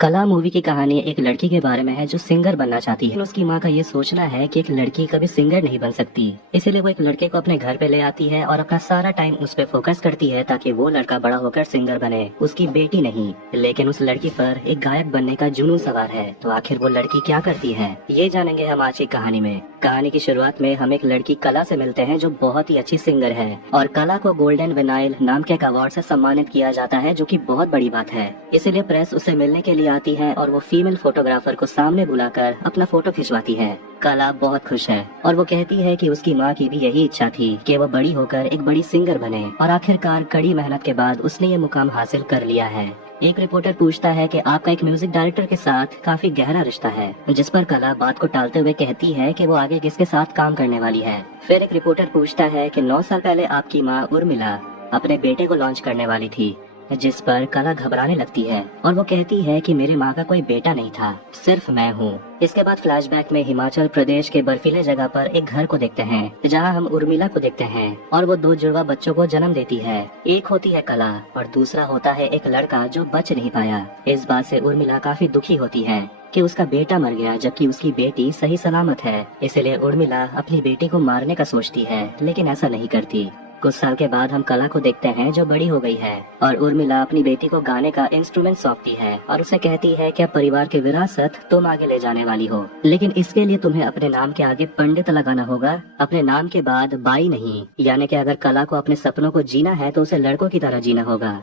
कला मूवी की कहानी एक लड़की के बारे में है जो सिंगर बनना चाहती है। उसकी माँ का ये सोचना है कि एक लड़की कभी सिंगर नहीं बन सकती, इसीलिए वो एक लड़के को अपने घर पे ले आती है और अपना सारा टाइम उस पे फोकस करती है ताकि वो लड़का बड़ा होकर सिंगर बने, उसकी बेटी नहीं। लेकिन उस लड़की पर एक गायक बनने का जुनून सवार है, तो आखिर वो लड़की क्या करती है ये जानेंगे हम आज की कहानी में। कहानी की शुरुआत में हम एक लड़की कला से मिलते हैं जो बहुत ही अच्छी सिंगर है और कला को गोल्डन विनाइल नाम के एक अवार्ड से सम्मानित किया जाता है, जो कि बहुत बड़ी बात है। इसीलिए प्रेस उसे मिलने के लिए आती है और वो फीमेल फोटोग्राफर को सामने बुलाकर अपना फोटो खिंचवाती है। कला बहुत खुश है और वो कहती है कि उसकी माँ की भी यही इच्छा थी कि वो बड़ी होकर एक बड़ी सिंगर बने, और आखिरकार कड़ी मेहनत के बाद उसने ये मुकाम हासिल कर लिया है। एक रिपोर्टर पूछता है कि आपका एक म्यूजिक डायरेक्टर के साथ काफी गहरा रिश्ता है, जिस पर कला बात को टालते हुए कहती है कि वो आगे किसके साथ काम करने वाली है। फिर एक रिपोर्टर पूछता है कि 9 साल पहले आपकी माँ उर्मिला अपने बेटे को लॉन्च करने वाली थी, जिस पर कला घबराने लगती है और वो कहती है कि मेरे माँ का कोई बेटा नहीं था, सिर्फ मैं हूँ। इसके बाद फ्लैशबैक में हिमाचल प्रदेश के बर्फीले जगह पर एक घर को देखते हैं जहाँ हम उर्मिला को देखते हैं और वो 2 जुड़वा बच्चों को जन्म देती है। एक होती है कला और दूसरा होता है एक लड़का जो बच नहीं पाया। इस बात से उर्मिला काफी दुखी होती है कि उसका बेटा मर गया जबकि उसकी बेटी सही सलामत है। इसलिए उर्मिला अपनी बेटी को मारने का सोचती है, लेकिन ऐसा नहीं करती। कुछ साल के बाद हम कला को देखते हैं जो बड़ी हो गई है और उर्मिला अपनी बेटी को गाने का इंस्ट्रूमेंट सौंपती है और उसे कहती है कि अब परिवार की विरासत तुम आगे ले जाने वाली हो, लेकिन इसके लिए तुम्हें अपने नाम के आगे पंडित लगाना होगा, अपने नाम के बाद बाई नहीं। यानी कि अगर कला को अपने सपनों को जीना है तो उसे लड़कों की तरह जीना होगा।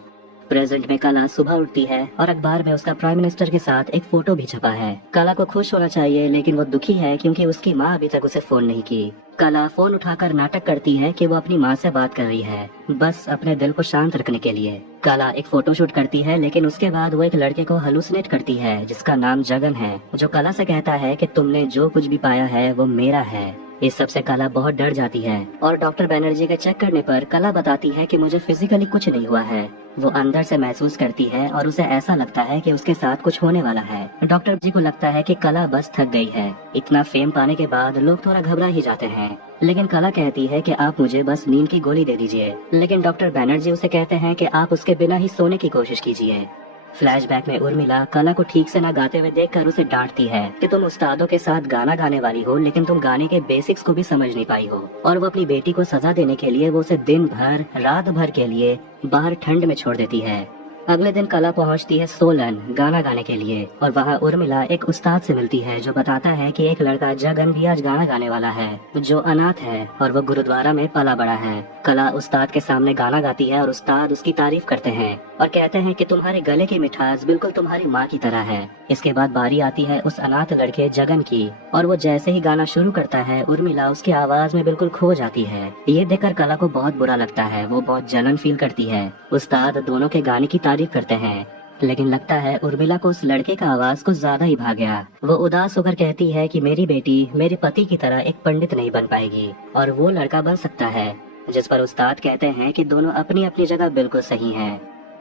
प्रेजेंट में कला सुबह उठती है और अखबार में उसका प्राइम मिनिस्टर के साथ एक फोटो भी छपा है। कला को खुश होना चाहिए, लेकिन वो दुखी है क्योंकि उसकी माँ अभी तक उसे फोन नहीं की। कला फोन उठाकर नाटक करती है कि वो अपनी माँ से बात कर रही है, बस अपने दिल को शांत रखने के लिए। कला एक फोटोशूट करती है, लेकिन उसके बाद वो एक लड़के को हलुसिनेट करती है जिसका नाम जगन है, जो कला से कहता है कि तुमने जो कुछ भी पाया है वो मेरा है। इस सब से कला बहुत डर जाती है और डॉक्टर बैनर्जी के चेक करने पर कला बताती है कि मुझे फिजिकली कुछ नहीं हुआ है। वो अंदर से महसूस करती है और उसे ऐसा लगता है कि उसके साथ कुछ होने वाला है। डॉक्टर जी को लगता है कि कला बस थक गई है। इतना फेम पाने के बाद लोग थोड़ा घबरा ही जाते हैं, लेकिन कला कहती है कि आप मुझे बस नींद की गोली दे दीजिए। लेकिन डॉक्टर बैनर्जी उसे कहते हैं कि आप उसके बिना ही सोने की कोशिश कीजिए। फ्लैशबैक में उर्मिला कला को ठीक से ना गाते हुए देखकर उसे डांटती है कि तुम उस्तादों के साथ गाना गाने वाली हो, लेकिन तुम गाने के बेसिक्स को भी समझ नहीं पाई हो। और वो अपनी बेटी को सजा देने के लिए वो उसे दिन भर रात भर के लिए बाहर ठंड में छोड़ देती है। अगले दिन कला पहुंचती है सोलन गाना गाने के लिए और वहां उर्मिला एक उस्ताद से मिलती है जो बताता है कि एक लड़का जगन भी आज गाना गाने वाला है, जो अनाथ है और वो गुरुद्वारा में पला बड़ा है। कला उस्ताद के सामने गाना गाती है और उस्ताद उसकी तारीफ करते हैं और कहते हैं कि तुम्हारे गले की मिठास बिल्कुल तुम्हारी माँ की तरह है। इसके बाद बारी आती है उस अनाथ लड़के जगन की और वो जैसे ही गाना शुरू करता है उर्मिला उसकी आवाज में बिल्कुल खो जाती है। ये देखकर कला को बहुत बुरा लगता है, वो बहुत जलन फील करती है। उस्ताद दोनों के गाने की तारीफ करते हैं, लेकिन लगता है उर्मिला को उस लड़के का आवाज कुछ ज्यादा ही भा गया। वो उदास होकर कहती है कि मेरी बेटी मेरे पति की तरह एक पंडित नहीं बन पाएगी और वो लड़का बन सकता है, जिस पर उस्ताद कहते हैं कि दोनों अपनी अपनी जगह बिल्कुल सही हैं।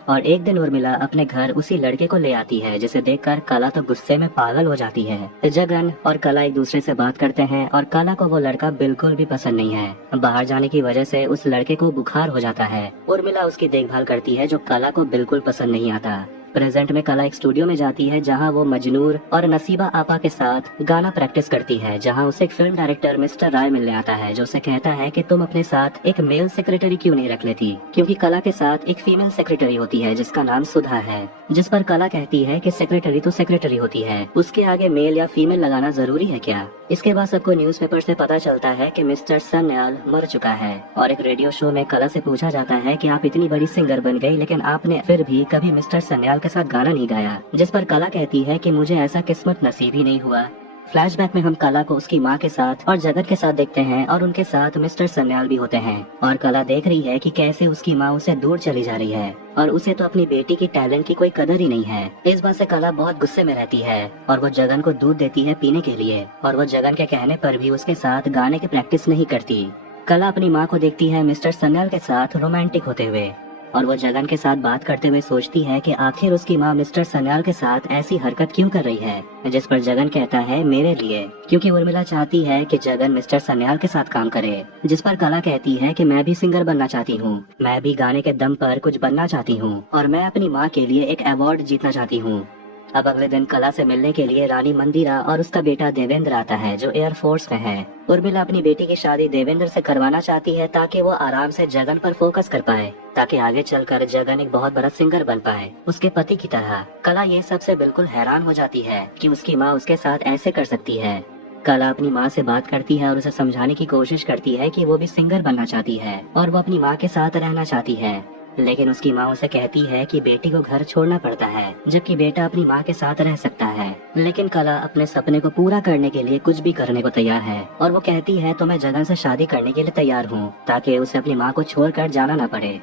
और एक दिन उर्मिला अपने घर उसी लड़के को ले आती है, जिसे देखकर कला तो गुस्से में पागल हो जाती है। जगन और कला एक दूसरे से बात करते हैं और कला को वो लड़का बिल्कुल भी पसंद नहीं है। बाहर जाने की वजह से उस लड़के को बुखार हो जाता है। उर्मिला उसकी देखभाल करती है, जो कला को बिल्कुल पसंद नहीं आता। प्रेजेंट में कला एक स्टूडियो में जाती है जहां वो मजनूर और नसीबा आपा के साथ गाना प्रैक्टिस करती है, जहां उसे एक फिल्म डायरेक्टर मिस्टर राय मिलने आता है, जो उसे कहता है कि तुम अपने साथ एक मेल सेक्रेटरी क्यों नहीं रख लेती, क्योंकि कला के साथ एक फीमेल सेक्रेटरी होती है जिसका नाम सुधा है। जिस पर कला कहती है कि सेक्रेटरी तो सेक्रेटरी होती है, उसके आगे मेल या फीमेल लगाना जरूरी है क्या। इसके बाद सबको न्यूज़पेपर से पता चलता है कि मिस्टर सन्याल मर चुका है और एक रेडियो शो में कला से पूछा जाता है कि आप इतनी बड़ी सिंगर बन गई, लेकिन आपने फिर भी कभी मिस्टर सन्याल के साथ गाना नहीं गाया। जिस पर कला कहती है कि मुझे ऐसा किस्मत नसीब ही नहीं हुआ। फ्लैशबैक में हम कला को उसकी माँ के साथ और जगत के साथ देखते हैं और उनके साथ मिस्टर सन्याल भी होते हैं और कला देख रही है कि कैसे उसकी माँ उसे दूर चली जा रही है और उसे तो अपनी बेटी की टैलेंट की कोई कदर ही नहीं है। इस बात से कला बहुत गुस्से में रहती है और वो जगन को दूध देती है पीने के लिए, और वो जगन के कहने पर भी उसके साथ गाने की प्रैक्टिस नहीं करती। कला अपनी माँ को देखती है मिस्टर सन्याल के साथ रोमांटिक होते हुए और वो जगन के साथ बात करते हुए सोचती है कि आखिर उसकी माँ मिस्टर सन्याल के साथ ऐसी हरकत क्यों कर रही है। जिस पर जगन कहता है मेरे लिए, क्योंकि उर्मिला चाहती है कि जगन मिस्टर सन्याल के साथ काम करे। जिस पर कला कहती है कि मैं भी सिंगर बनना चाहती हूँ, मैं भी गाने के दम पर कुछ बनना चाहती हूँ और मैं अपनी माँ के लिए एक अवार्ड जीतना चाहती हूँ। अब अगले दिन कला से मिलने के लिए रानी मंदिरा और उसका बेटा देवेंद्र आता है जो एयरफोर्स में है। उर्मिला अपनी बेटी की शादी देवेंद्र से करवाना चाहती है ताकि वो आराम से जगन पर फोकस कर पाए, ताकि आगे चलकर जगन एक बहुत बड़ा सिंगर बन पाए उसके पति की तरह। कला ये सबसे बिल्कुल हैरान हो जाती है कि उसकी माँ उसके साथ ऐसे कर सकती है। कला अपनी माँ से बात करती है और उसे समझाने की कोशिश करती है कि वो भी सिंगर बनना चाहती है और वो अपनी माँ के साथ रहना चाहती है, लेकिन उसकी माँ उसे कहती है कि बेटी को घर छोड़ना पड़ता है जबकि बेटा अपनी माँ के साथ रह सकता है। लेकिन कला अपने सपने को पूरा करने के लिए कुछ भी करने को तैयार है और वो कहती है तो मैं जगन से शादी करने के लिए तैयार हूँ ताकि उसे अपनी माँ को छोड़कर जाना न पड़े।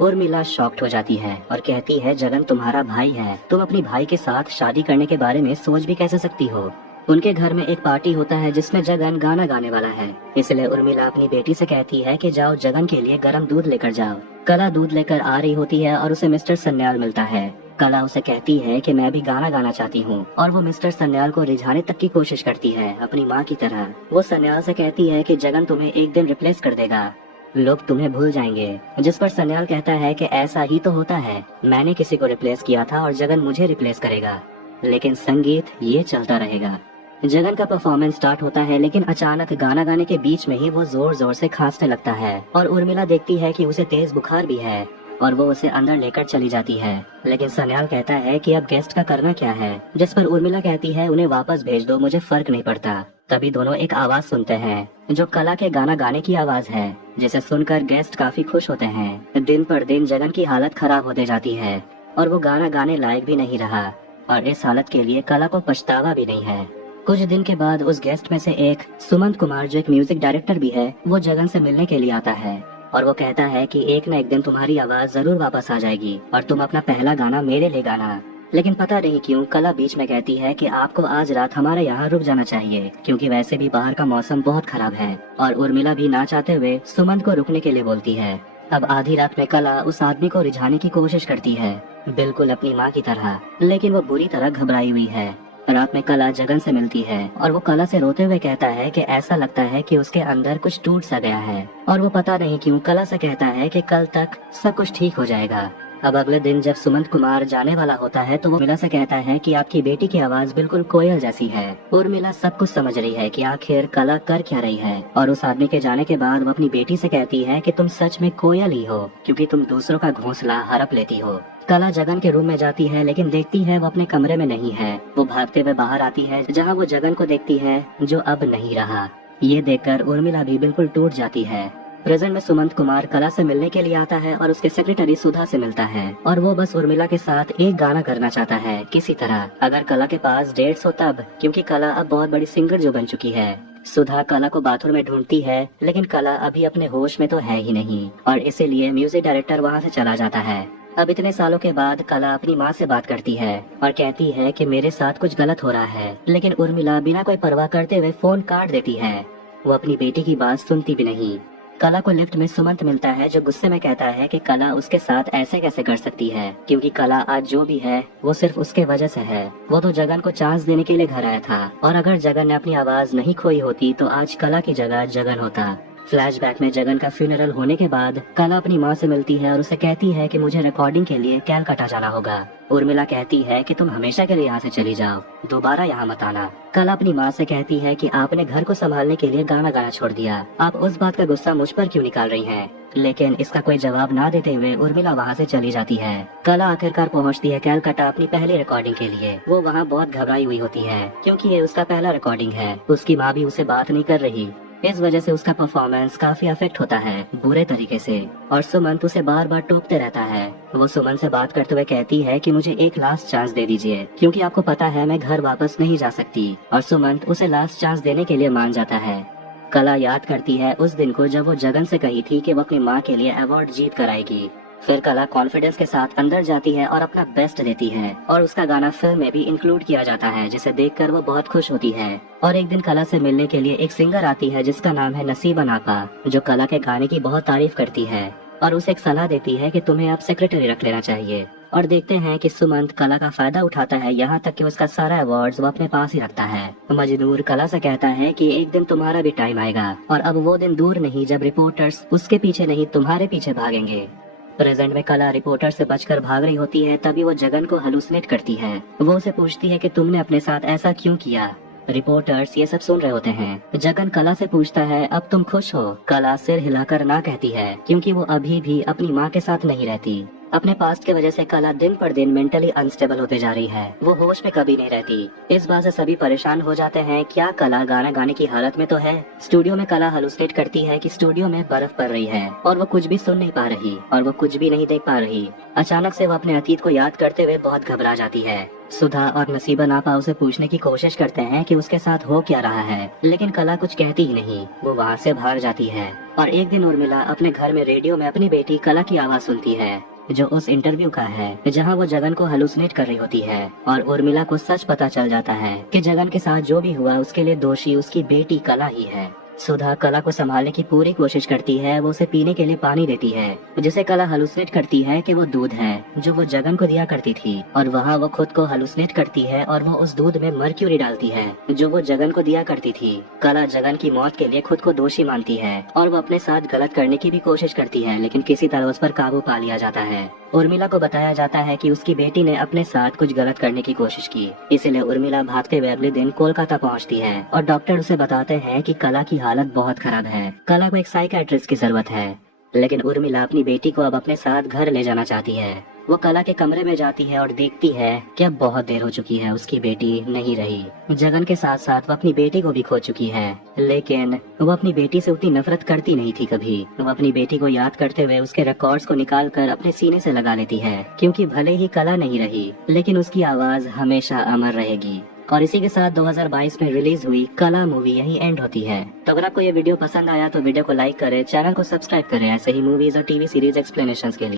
उर्मिला शॉक्ड हो जाती है और कहती है जगन तुम्हारा भाई है, तुम अपनी भाई के साथ शादी करने के बारे में सोच भी कैसे सकती हो। उनके घर में एक पार्टी होता है जिसमें जगन गाना गाने वाला है, इसलिए उर्मिला अपनी बेटी से कहती है कि जाओ जगन के लिए गर्म दूध लेकर जाओ। कला दूध लेकर आ रही होती है और उसे मिस्टर सन्याल मिलता है। कला उसे कहती है कि मैं भी गाना गाना चाहती हूँ और वो मिस्टर सन्याल को रिझाने तक की कोशिश करती है अपनी माँ की तरह। वो सन्याल से कहती है कि जगन तुम्हें एक दिन रिप्लेस कर देगा, लोग तुम्हें भूल जाएंगे। जिस पर सन्याल कहता है कि ऐसा ही तो होता है, मैंने किसी को रिप्लेस किया था और जगन मुझे रिप्लेस करेगा, लेकिन संगीत ये चलता रहेगा। जगन का परफॉर्मेंस स्टार्ट होता है लेकिन अचानक गाना गाने के बीच में ही वो जोर जोर से खांसने लगता है और उर्मिला देखती है कि उसे तेज बुखार भी है और वो उसे अंदर लेकर चली जाती है। लेकिन सन्याल कहता है कि अब गेस्ट का करना क्या है, जिस पर उर्मिला कहती है उन्हें वापस भेज दो, मुझे फर्क नहीं पड़ता। तभी दोनों एक आवाज सुनते हैं जो कला के गाना गाने की आवाज है, जिसे सुनकर गेस्ट काफी खुश होते हैं। दिन पर दिन जगन की हालत खराब होते जाती है और वो गाना गाने लायक भी नहीं रहा और इस हालत के लिए कला को पछतावा भी नहीं है। कुछ दिन के बाद उस गेस्ट में से एक सुमंत कुमार जो एक म्यूजिक डायरेक्टर भी है, वो जगन से मिलने के लिए आता है और वो कहता है कि एक न एक दिन तुम्हारी आवाज जरूर वापस आ जाएगी और तुम अपना पहला गाना मेरे लिए गाना। लेकिन पता नहीं क्यों कला बीच में कहती है कि आपको आज रात हमारे यहाँ रुक जाना चाहिए क्योंकि वैसे भी बाहर का मौसम बहुत खराब है और उर्मिला भी ना चाहते हुए सुमंत को रुकने के लिए बोलती है। अब आधी रात में कला उस आदमी को रिझाने की कोशिश करती है बिल्कुल अपनी माँ की तरह, लेकिन वो बुरी तरह घबराई हुई है। रात में कला जगन से मिलती है और वो कला से रोते हुए कहता है कि ऐसा लगता है कि उसके अंदर कुछ टूट सा गया है और वो पता नहीं क्यों कला से कहता है कि कल तक सब कुछ ठीक हो जाएगा। अब अगले दिन जब सुमंत कुमार जाने वाला होता है तो वो उर्मिला से कहता है कि आपकी बेटी की आवाज बिल्कुल कोयल जैसी है। उर्मिला सब कुछ समझ रही है कि आखिर कला कर क्या रही है और उस आदमी के जाने के बाद वो अपनी बेटी से कहती है कि तुम सच में कोयल ही हो क्योंकि तुम दूसरों का घोंसला हड़प लेती हो। कला जगन के रूम में जाती है लेकिन देखती है वो अपने कमरे में नहीं है। वो भागते हुए बाहर आती है जहाँ वो जगन को देखती है जो अब नहीं रहा। ये देखकर उर्मिला भी बिल्कुल टूट जाती है। प्रेजेंट में सुमंत कुमार कला से मिलने के लिए आता है और उसके सेक्रेटरी सुधा से मिलता है और वो बस उर्मिला के साथ एक गाना करना चाहता है किसी तरह, अगर कला के पास डेट्स हो तब, क्योंकि कला अब बहुत बड़ी सिंगर जो बन चुकी है। सुधा कला को बाथरूम में ढूंढती है लेकिन कला अभी अपने होश में तो है ही नहीं और इसीलिए म्यूजिक डायरेक्टर वहाँ से चला जाता है। अब इतने सालों के बाद कला अपनी माँ से बात करती है और कहती है कि मेरे साथ कुछ गलत हो रहा है, लेकिन उर्मिला बिना कोई परवाह करते हुए फोन काट देती है। वो अपनी बेटी की बात सुनती भी नहीं। कला को लिफ्ट में सुमंत मिलता है जो गुस्से में कहता है कि कला उसके साथ ऐसे कैसे कर सकती है क्योंकि कला आज जो भी है वो सिर्फ उसके वजह से है। वो तो जगन को चांस देने के लिए घर आया था और अगर जगन ने अपनी आवाज नहीं खोई होती तो आज कला की जगह जगन होता। फ्लैशबैक में जगन का फ्यूनरल होने के बाद कला अपनी माँ से मिलती है और उसे कहती है कि मुझे रिकॉर्डिंग के लिए कैलकाटा जाना होगा। उर्मिला कहती है कि तुम हमेशा के लिए यहाँ से चली जाओ, दोबारा यहाँ मत आना। कला अपनी माँ से कहती है कि आपने घर को संभालने के लिए गाना गाना छोड़ दिया, आप उस बात का गुस्सा मुझ पर क्यों निकाल रही हैं? लेकिन इसका कोई जवाब ना देते हुए उर्मिला वहाँ से चली जाती है। कला आखिरकार पहुँचती है कैलकाटा अपनी पहली रिकॉर्डिंग के लिए। वो वहाँ बहुत घबराई हुई होती है क्योंकि ये उसका पहला रिकॉर्डिंग है। उसकी माँ भी उसे बात नहीं कर रही, इस वजह से उसका परफॉर्मेंस काफी अफेक्ट होता है बुरे तरीके से और सुमंत उसे बार बार टोकते रहता है। वो सुमन से बात करते हुए कहती है कि मुझे एक लास्ट चांस दे दीजिए क्योंकि आपको पता है मैं घर वापस नहीं जा सकती और सुमंत उसे लास्ट चांस देने के लिए मान जाता है। कला याद करती है उस दिन को जब वो जगन से कही थी कि वो अपनी माँ के लिए अवार्ड जीत कर आएगी। फिर कला कॉन्फिडेंस के साथ अंदर जाती है और अपना बेस्ट देती है और उसका गाना फिल्म में भी इंक्लूड किया जाता है जिसे देखकर वो बहुत खुश होती है। और एक दिन कला से मिलने के लिए एक सिंगर आती है जिसका नाम है नसीबा नापा, जो कला के गाने की बहुत तारीफ करती है और उसे एक सलाह देती है कि तुम्हें अब सेक्रेटरी रख लेना चाहिए। और देखते हैं कि सुमंत कला का फायदा उठाता है, यहाँ तक कि उसका सारा अवार्ड्स वो अपने पास ही रखता है। मजनूर कला से कहता है कि एक दिन तुम्हारा भी टाइम आएगा और अब वो दिन दूर नहीं जब रिपोर्टर्स उसके पीछे नहीं तुम्हारे पीछे भागेंगे। प्रेजेंट में कला रिपोर्टर से बचकर भाग रही होती है, तभी वो जगन को हेलुसिनेट करती है। वो उसे पूछती है कि तुमने अपने साथ ऐसा क्यों किया। रिपोर्टर्स ये सब सुन रहे होते हैं। जगन कला से पूछता है, अब तुम खुश हो? कला सिर हिलाकर ना कहती है, क्योंकि वो अभी भी अपनी माँ के साथ नहीं रहती। अपने पास्ट के वजह से कला दिन पर दिन मेंटली अनस्टेबल होते जा रही है। वो होश में कभी नहीं रहती। इस बात से सभी परेशान हो जाते हैं। क्या कला गाना गाने की हालत में तो है? स्टूडियो में कला हेलुसिनेट करती है कि स्टूडियो में बर्फ पड़ रही है और वो कुछ भी सुन नहीं पा रही और वो कुछ भी नहीं देख पा रही। अचानक से वो अपने अतीत को याद करते हुए बहुत घबरा जाती है। सुधा और नसीबा नापा उसे पूछने की कोशिश करते हैं कि उसके साथ हो क्या रहा है, लेकिन कला कुछ कहती ही नहीं। वो वहाँ से भाग जाती है। और एक दिन उर्मिला अपने घर में रेडियो में अपनी बेटी कला की आवाज सुनती है, जो उस इंटरव्यू का है जहां वो जगन को हेलुसिनेट कर रही होती है। और उर्मिला को सच पता चल जाता है कि जगन के साथ जो भी हुआ उसके लिए दोषी उसकी बेटी कला ही है। सुधा कला को संभालने की पूरी कोशिश करती है। वो उसे पीने के लिए पानी देती है, जिसे कला हेलुसिनेट करती है कि वो दूध है जो वो जगन को दिया करती थी। और वहाँ वो खुद को हेलुसिनेट करती है और वो उस दूध में मर्क्यूरी डालती है जो वो जगन को दिया करती थी। कला जगन की मौत के लिए खुद को दोषी मानती है और वो अपने साथ गलत करने की भी कोशिश करती है, लेकिन किसी तरह उस पर काबू पा लिया जाता है। उर्मिला को बताया जाता है कि उसकी बेटी ने अपने साथ कुछ गलत करने की कोशिश की, इसलिए उर्मिला भागते हुए अगले दिन कोलकाता पहुंचती है और डॉक्टर उसे बताते हैं कि कला की हालत बहुत खराब है। कला को एक साइकियाट्रिस्ट की जरूरत है। लेकिन उर्मिला अपनी बेटी को अब अपने साथ घर ले जाना चाहती है। वो कला के कमरे में जाती है और देखती है कि अब बहुत देर हो चुकी है, उसकी बेटी नहीं रही। जगन के साथ साथ वो अपनी बेटी को भी खो चुकी है, लेकिन वो अपनी बेटी से उतनी नफरत करती नहीं थी कभी। वो अपनी बेटी को याद करते हुए उसके रिकॉर्ड्स को निकाल कर अपने सीने से लगा लेती है, क्योंकि भले ही कला नहीं रही लेकिन उसकी आवाज हमेशा अमर रहेगी। और इसी के साथ 2022 में रिलीज हुई कला मूवी यही एंड होती है। तो अगर आपको ये वीडियो पसंद आया तो वीडियो को लाइक करें, चैनल को सब्सक्राइब करें ऐसे ही मूवीज और टीवी सीरीज एक्सप्लेनेशंस के लिए।